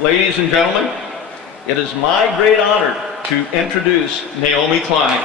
Ladies and gentlemen, it is my great honor to introduce Naomi Klein.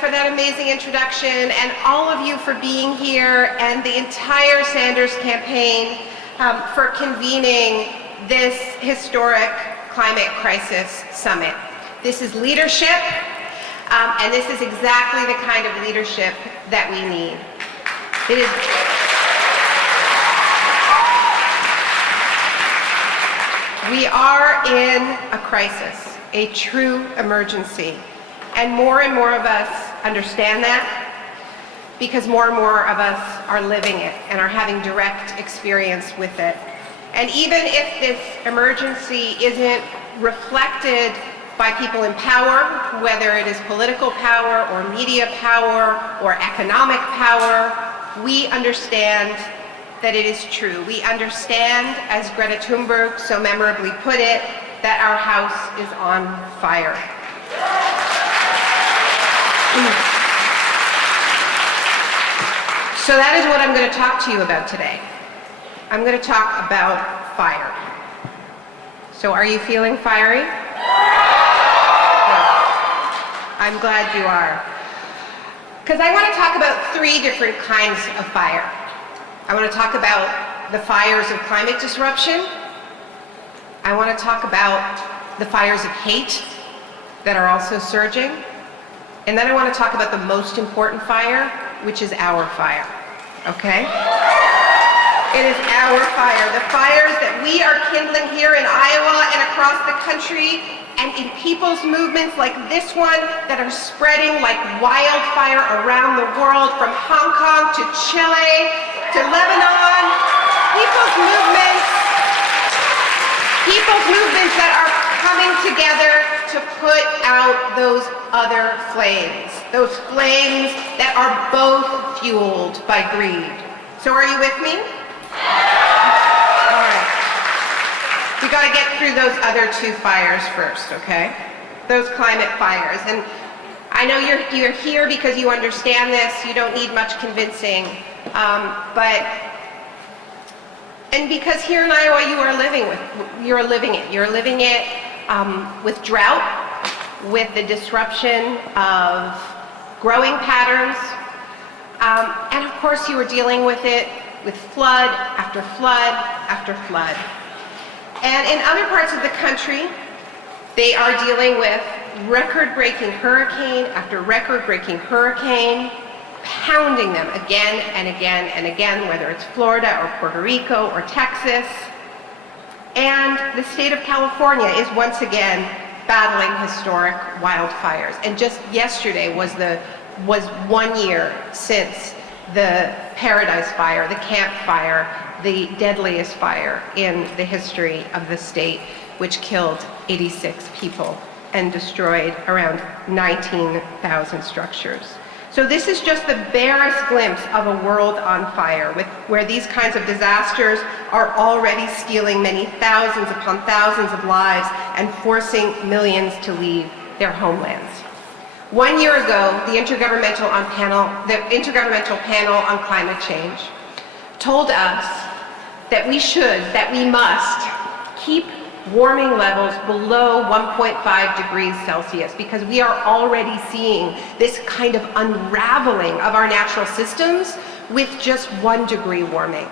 For that amazing introduction, and all of you for being here, and the entire Sanders campaign for convening this historic climate crisis summit. This is leadership, and this is exactly the kind of leadership that we need. It is. We are in a crisis, a true emergency. And more of us understand that because more and more of us are living it and are having direct experience with it. And even if this emergency isn't reflected by people in power, whether it is political power or media power or economic power, we understand that it is true. We understand, as Greta Thunberg so memorably put it, that our house is on fire. So that is what I'm going to talk to you about today. I'm going to talk about fire. So are you feeling fiery? Good. I'm glad you are. Because I want to talk about three different kinds of fire. I want to talk about the fires of climate disruption. I want to talk about the fires of hate that are also surging. And then I want to talk about the most important fire, which is our fire, okay? It is our fire, the fires that we are kindling here in Iowa and across the country, and in people's movements like this one that are spreading like wildfire around the world, from Hong Kong to Chile to Lebanon. People's movements that are coming together to put out those other flames, those flames that are both fueled by greed. So are you with me? All right. We got to get through those other two fires first, okay? Those climate fires. And I know you're here because you understand this. You don't need much convincing. And because here in Iowa you're living it. You're living it with drought, with the disruption of growing patterns, and of course you are dealing with it with flood after flood after flood. And in other parts of the country, they are dealing with record-breaking hurricane after record-breaking hurricane, pounding them again and again and again, whether it's Florida or Puerto Rico or Texas. And the state of California is once again battling historic wildfires. And just yesterday was 1 year since the Paradise Fire, the Camp Fire, the deadliest fire in the history of the state, which killed 86 people and destroyed around 19,000 structures. So this is just the barest glimpse of a world on fire, where these kinds of disasters are already stealing many thousands upon thousands of lives and forcing millions to leave their homelands. 1 year ago, the Intergovernmental Panel on Climate Change told us that we must keep warming levels below 1.5 degrees Celsius, because we are already seeing this kind of unraveling of our natural systems with just 1 degree warming.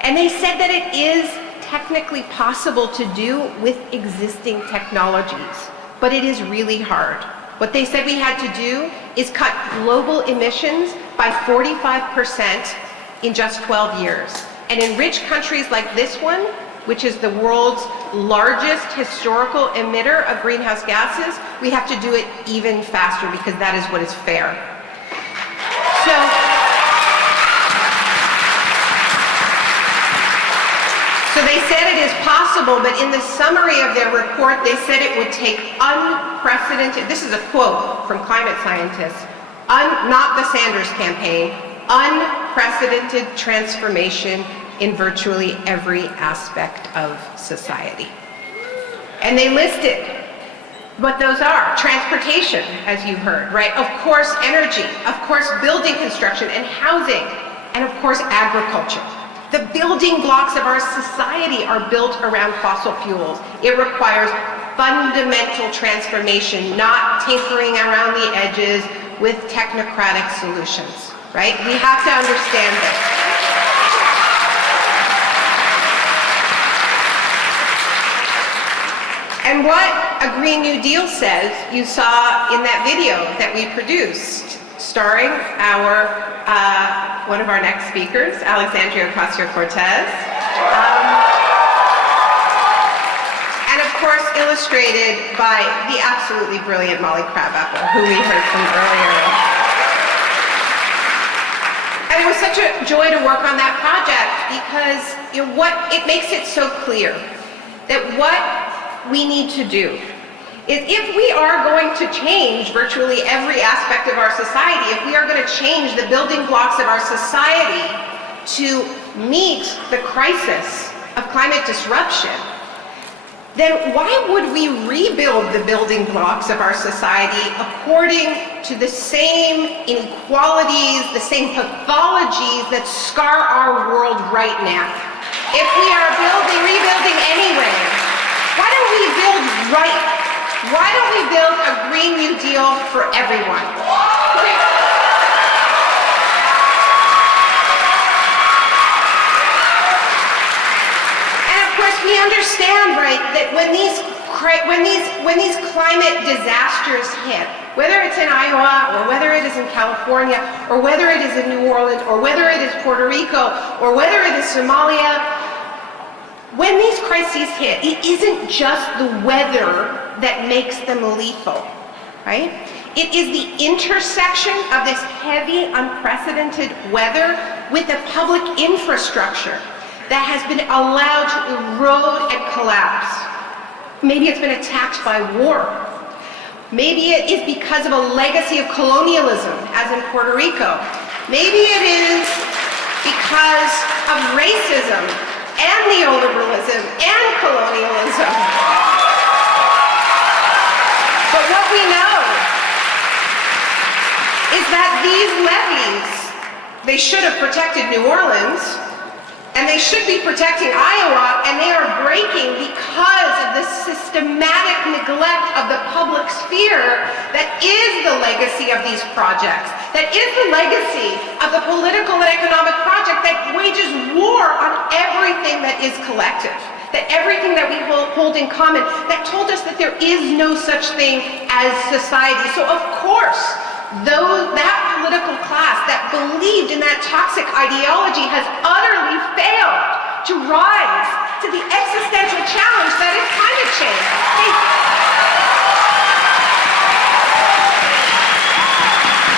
And they said that it is technically possible to do with existing technologies, but it is really hard. What they said we had to do is cut global emissions by 45% in just 12 years. And in rich countries like this one, which is the world's largest historical emitter of greenhouse gases, we have to do it even faster, because that is what is fair. They said it is possible, but in the summary of their report, they said it would take unprecedented, this is a quote from climate scientists, not the Sanders campaign, unprecedented transformation in virtually every aspect of society. And they listed what those are. Transportation, as you heard, right? Of course, energy, of course, building construction and housing, and of course, agriculture. The building blocks of our society are built around fossil fuels. It requires fundamental transformation, not tinkering around the edges with technocratic solutions, right? We have to understand this. And what a Green New Deal says, you saw in that video that we produced, starring one of our next speakers, Alexandria Ocasio-Cortez, and of course illustrated by the absolutely brilliant Molly Crabapple, who we heard from earlier. And it was such a joy to work on that project because it makes it so clear that what we need to do is, if we are going to change virtually every aspect of our society, if we are going to change the building blocks of our society to meet the crisis of climate disruption, then why would we rebuild the building blocks of our society according to the same inequalities, the same pathologies that scar our world right now? If we are rebuilding anyway, why don't we build right? Why don't we build a Green New Deal for everyone? And of course, we understand, right, that when these climate disasters hit, whether it's in Iowa, or whether it is in California, or whether it is in New Orleans, or whether it is Puerto Rico, or whether it is Somalia, when these crises hit, it isn't just the weather that makes them lethal, right? It is the intersection of this heavy, unprecedented weather with the public infrastructure that has been allowed to erode and collapse. Maybe it's been attacked by war. Maybe it is because of a legacy of colonialism, as in Puerto Rico. Maybe it is because of racism and neoliberalism and colonialism. But what we know is that these levees, they should have protected New Orleans, and they should be protecting Iowa, and they are breaking because of the systematic neglect of the public sphere that is the legacy of these projects, that is the legacy of the political and economic project that wages war on everything that is collective, that everything that we hold in common, that told us that there is no such thing as society. So of course, that political class that believed in that toxic ideology has utterly failed to rise to the existential challenge that is climate change.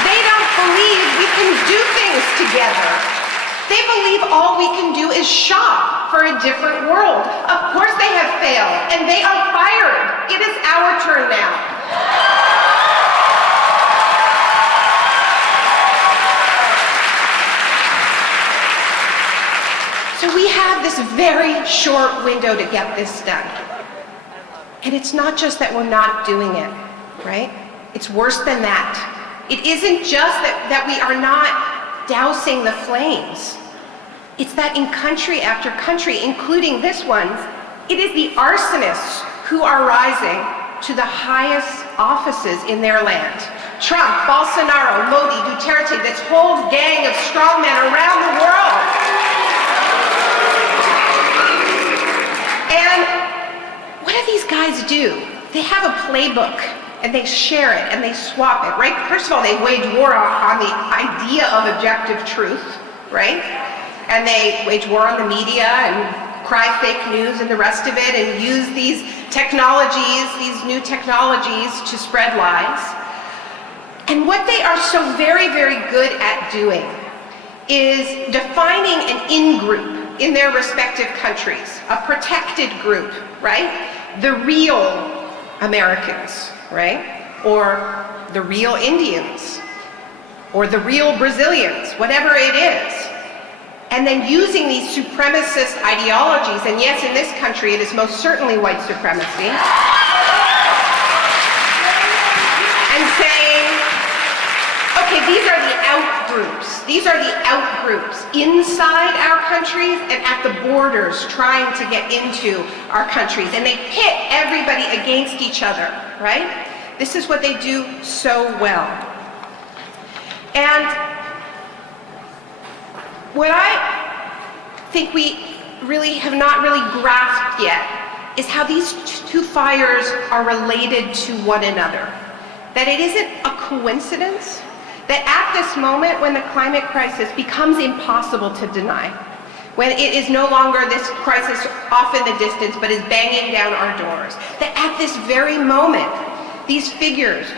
They don't believe we can do things together. They believe all we can do is shop for a different world. Of course they have failed, and they are fired. It is our turn now. So we have this very short window to get this done. And it's not just that we're not doing it, right? It's worse than that. It isn't just that we are not dousing the flames. It's that in country after country, including this one, it is the arsonists who are rising to the highest offices in their land. Trump, Bolsonaro, Modi, Duterte, this whole gang of strongmen around the world. And what do these guys do? They have a playbook, and they share it, and they swap it, right? First of all, they wage war on the idea of objective truth, right? And they wage war on the media and cry fake news and the rest of it, and use these technologies, these new technologies, to spread lies. And what they are so very, very good at doing is defining an in-group in their respective countries, a protected group, right? The real Americans, right? Or the real Indians, or the real Brazilians, whatever it is. And then using these supremacist ideologies, and yes, in this country it is most certainly white supremacy, and saying, okay, these are the out groups. These are the out groups inside our countries and at the borders trying to get into our countries. And they pit everybody against each other, right? This is what they do so well. And what I think we really have not really grasped yet is how these two fires are related to one another. That it isn't a coincidence that at this moment when the climate crisis becomes impossible to deny, when it is no longer this crisis off in the distance but is banging down our doors, that at this very moment, these figures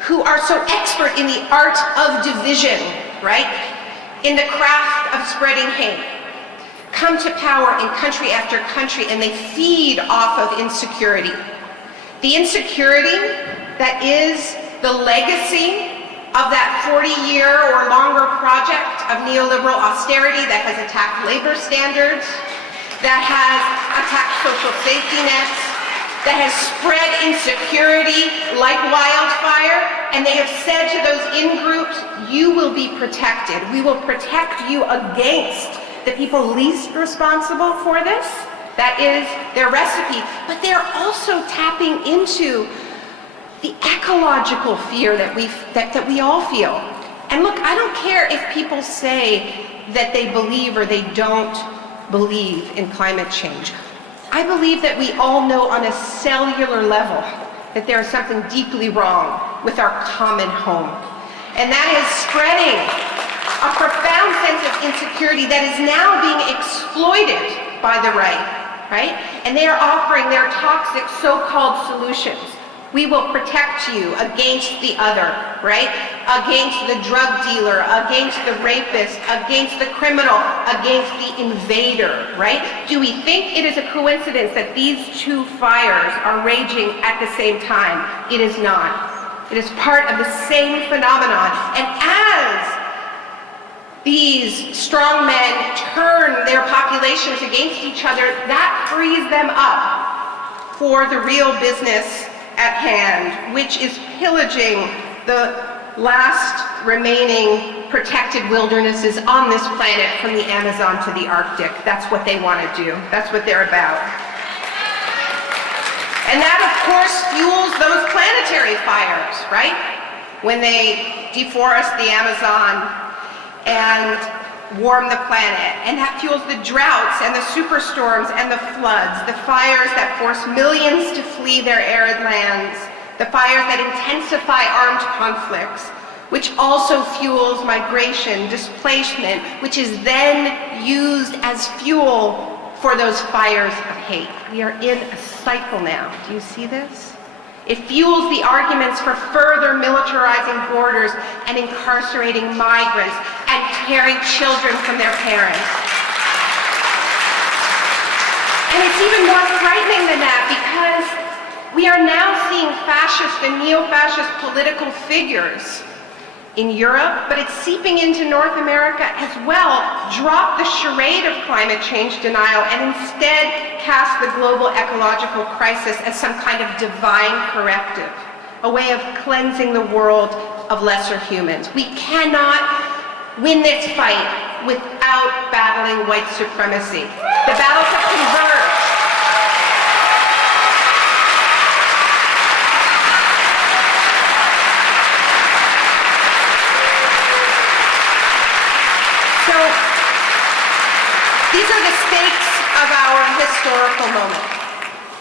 who are so expert in the art of division, right, in the craft of spreading hate, come to power in country after country, and they feed off of insecurity. The insecurity that is the legacy of that 40-year or longer project of neoliberal austerity that has attacked labor standards, that has attacked social safety nets, that has spread insecurity like wildfire, and they have said to those in-groups, you will be protected. We will protect you against the people least responsible for this. That is their recipe. But they're also tapping into the ecological fear that we all feel. And look, I don't care if people say that they believe or they don't believe in climate change. I believe that we all know on a cellular level that there is something deeply wrong with our common home. And that is spreading a profound sense of insecurity that is now being exploited by the right? And they are offering their toxic so-called solutions. We will protect you against the other, right? Against the drug dealer, against the rapist, against the criminal, against the invader, right? Do we think it is a coincidence that these two fires are raging at the same time? It is not. It is part of the same phenomenon. And as these strong men turn their populations against each other, that frees them up for the real business at hand, which is pillaging the last remaining protected wildernesses on this planet from the Amazon to the Arctic. That's what they want to do. That's what they're about. And that, of course, fuels those planetary fires, right? When they deforest the Amazon and warm the planet. And that fuels the droughts and the superstorms and the floods, the fires that force millions to flee their arid lands, the fires that intensify armed conflicts, which also fuels migration, displacement, which is then used as fuel for those fires of hate. We are in a cycle now. Do you see this? It fuels the arguments for further militarizing borders and incarcerating migrants and tearing children from their parents. And it's even more frightening than that, because we are now seeing fascist and neo-fascist political figures in Europe, but it's seeping into North America as well, drop the charade of climate change denial and instead cast the global ecological crisis as some kind of divine corrective, a way of cleansing the world of lesser humans. We cannot win this fight without battling white supremacy. The battles have converged. So, these are the stakes of our historical moment.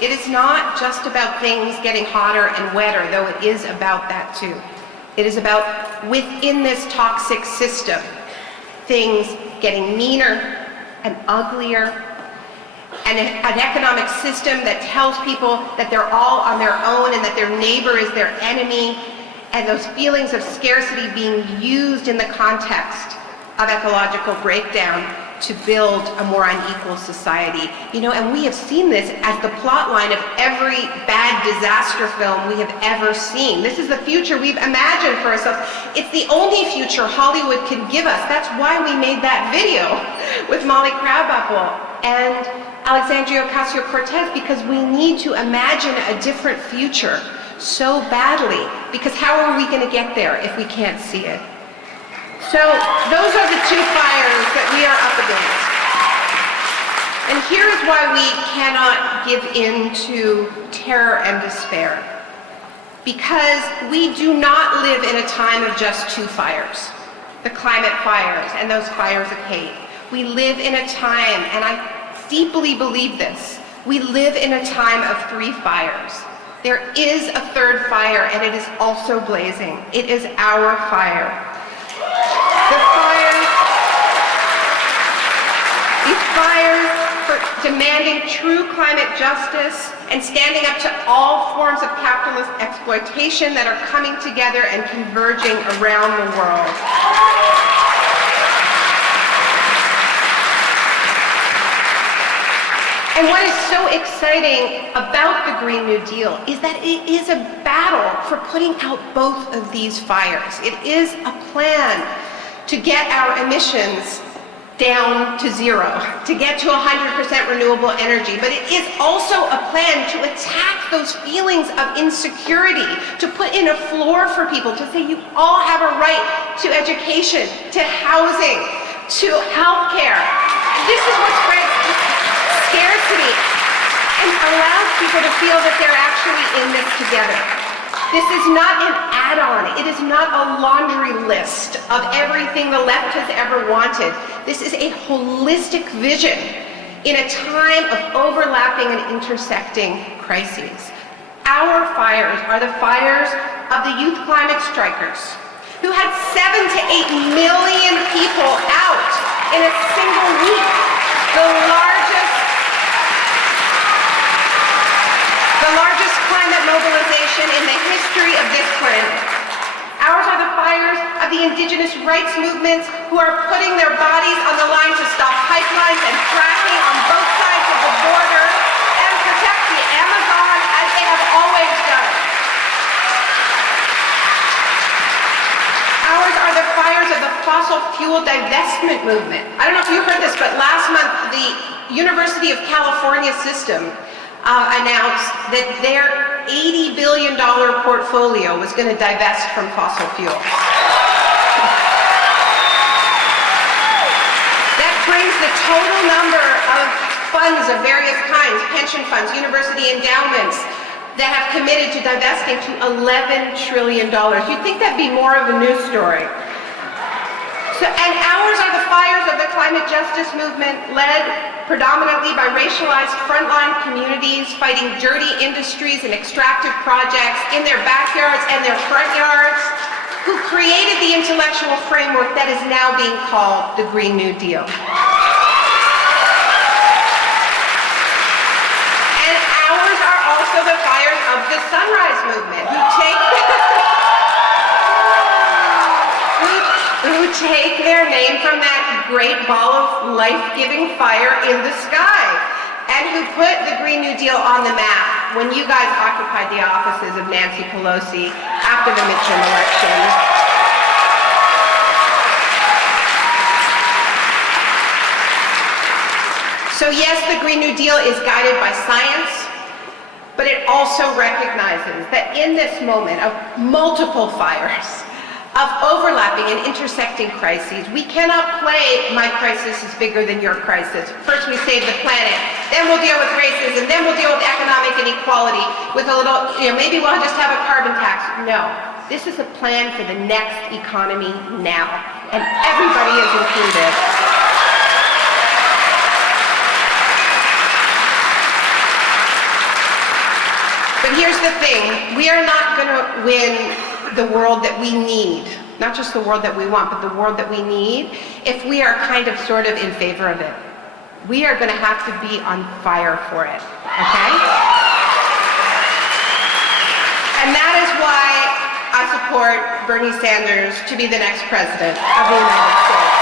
It is not just about things getting hotter and wetter, though it is about that too. It is about, within this toxic system, things getting meaner and uglier, and an economic system that tells people that they're all on their own and that their neighbor is their enemy, and those feelings of scarcity being used in the context of ecological breakdown to build a more unequal society. You know, and we have seen this as the plot line of every bad disaster film we have ever seen. This is the future we've imagined for ourselves. It's the only future Hollywood can give us. That's why we made that video with Molly Crabapple and Alexandria Ocasio-Cortez, because we need to imagine a different future so badly, because how are we going to get there if we can't see it? So those are the two fires that we are up against. And here is why we cannot give in to terror and despair. Because we do not live in a time of just two fires, the climate fires and those fires of hate. We live in a time, and I deeply believe this, we live in a time of three fires. There is a third fire, and it is also blazing. It is our fire. These fires for demanding true climate justice and standing up to all forms of capitalist exploitation that are coming together and converging around the world. And what is so exciting about the Green New Deal is that it is a battle for putting out both of these fires. It is a plan to get our emissions down to zero, to get to 100% renewable energy. But it is also a plan to attack those feelings of insecurity, to put in a floor for people, to say you all have a right to education, to housing, to healthcare. This is what creates scarcity and allows people to feel that they're actually in this together. This is not an add-on. It is not a laundry list of everything the left has ever wanted. This is a holistic vision in a time of overlapping and intersecting crises. Our fires are the fires of the youth climate strikers, who had 7 to 8 million people out in a single week, the largest climate mobilization in the history of this planet. Ours are the fires of the indigenous rights movements who are putting their bodies on the line to stop pipelines and fracking on both sides of the border and protect the Amazon as they have always done. Ours are the fires of the fossil fuel divestment movement. I don't know if you heard this, but last month the University of California system announced that their $80 billion portfolio was going to divest from fossil fuels. That brings the total number of funds of various kinds, pension funds, university endowments, that have committed to divesting to $11 trillion. You'd think that'd be more of a news story. And ours are the fires of the climate justice movement, led predominantly by racialized frontline communities fighting dirty industries and extractive projects in their backyards and their front yards, who created the intellectual framework that is now being called the Green New Deal. And ours are also the fires of the Sunrise Movement, who take their name from that great ball of life-giving fire in the sky, and who put the Green New Deal on the map when you guys occupied the offices of Nancy Pelosi after the midterm elections. So yes, the Green New Deal is guided by science, but it also recognizes that in this moment of multiple fires, of overlapping and intersecting crises, we cannot play my crisis is bigger than your crisis. First we save the planet, then we'll deal with racism, then we'll deal with economic inequality with a little, maybe we'll just have a carbon tax. No, this is a plan for the next economy now, and everybody is included. But here's the thing, we are not going to win the world that we need, not just the world that we want, but the world that we need, if we are kind of sort of in favor of it. We are going to have to be on fire for it, okay? And that is why I support Bernie Sanders to be the next president of the United States.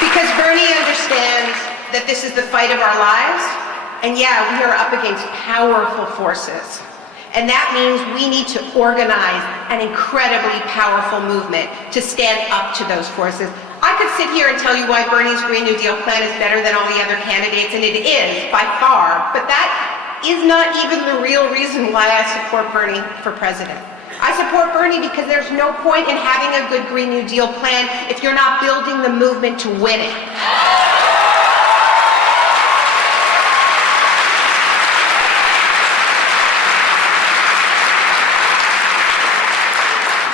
Because Bernie understands that this is the fight of our lives, and yeah, we are up against powerful forces. And that means we need to organize an incredibly powerful movement to stand up to those forces. I could sit here and tell you why Bernie's Green New Deal plan is better than all the other candidates, and it is, by far, but that is not even the real reason why I support Bernie for president. I support Bernie because there's no point in having a good Green New Deal plan if you're not building the movement to win it.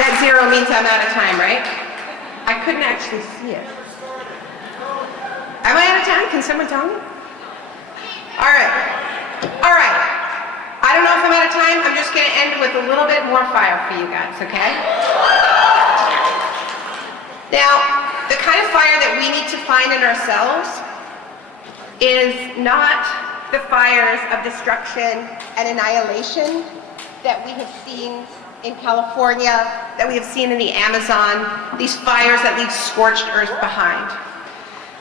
That zero means I'm out of time, right? I couldn't actually see it. Am I out of time? Can someone tell me? All right. All right. I don't know if I'm out of time. I'm just going to end with a little bit more fire for you guys, okay? Now, the kind of fire that we need to find in ourselves is not the fires of destruction and annihilation that we have seen in California, that we have seen in the Amazon, these fires that leave scorched earth behind.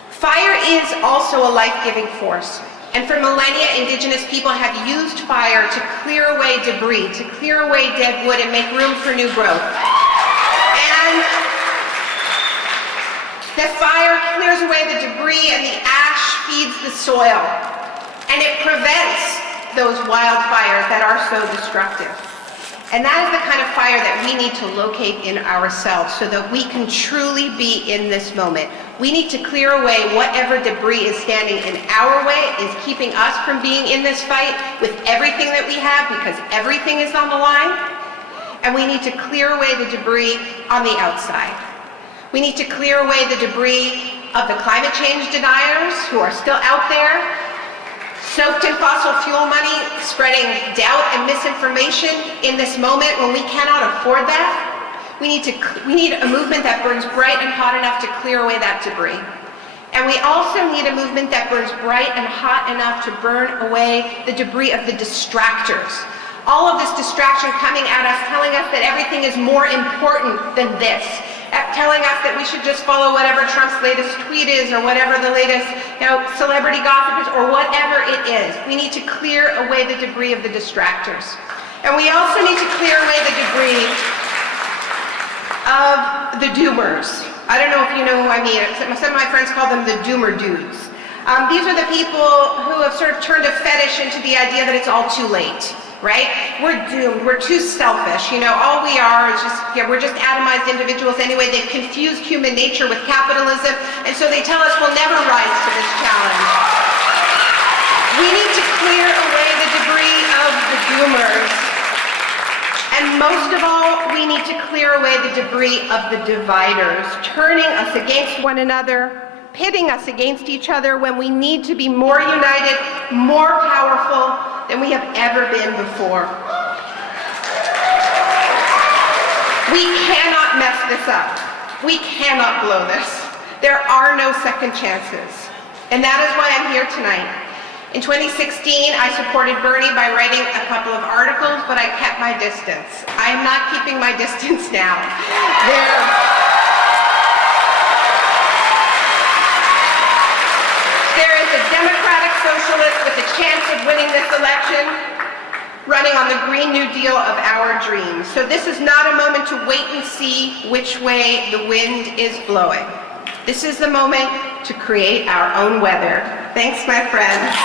Fire is also a life-giving force. And for millennia, indigenous people have used fire to clear away debris, to clear away dead wood and make room for new growth. And the fire clears away the debris and the ash feeds the soil. And it prevents those wildfires that are so destructive. And that is the kind of fire that we need to locate in ourselves so that we can truly be in this moment. We need to clear away whatever debris is standing in our way, is keeping us from being in this fight with everything that we have, because everything is on the line. And we need to clear away the debris on the outside. We need to clear away the debris of the climate change deniers who are still out there, soaked in fossil fuel money, spreading doubt and misinformation in this moment when we cannot afford that. We need a movement that burns bright and hot enough to clear away that debris. And we also need a movement that burns bright and hot enough to burn away the debris of the distractors. All of this distraction coming at us, telling us that everything is more important than this, telling us that we should just follow whatever Trump's latest tweet is, or whatever the latest celebrity gossip is, or whatever it is. We need to clear away the debris of the distractors. And we also need to clear away the debris of the doomers. I don't know if you know who I mean. Some of my friends call them the doomer dudes. These are the people who have sort of turned a fetish into the idea that it's all too late, right? We're doomed. We're too selfish. All we are is we're just atomized individuals anyway. They've confused human nature with capitalism, and so they tell us we'll never rise to this challenge. We need to clear away the debris of the doomers. And most of all, we need to clear away the debris of the dividers, turning us against one another, pitting us against each other when we need to be more united, more powerful than we have ever been before. We cannot mess this up. We cannot blow this. There are no second chances. And that is why I'm here tonight. In 2016, I supported Bernie by writing a couple of articles, but I kept my distance. I am not keeping my distance now. There is a Democratic socialist with a chance of winning this election, running on the Green New Deal of our dreams. So this is not a moment to wait and see which way the wind is blowing. This is the moment to create our own weather. Thanks, my friends.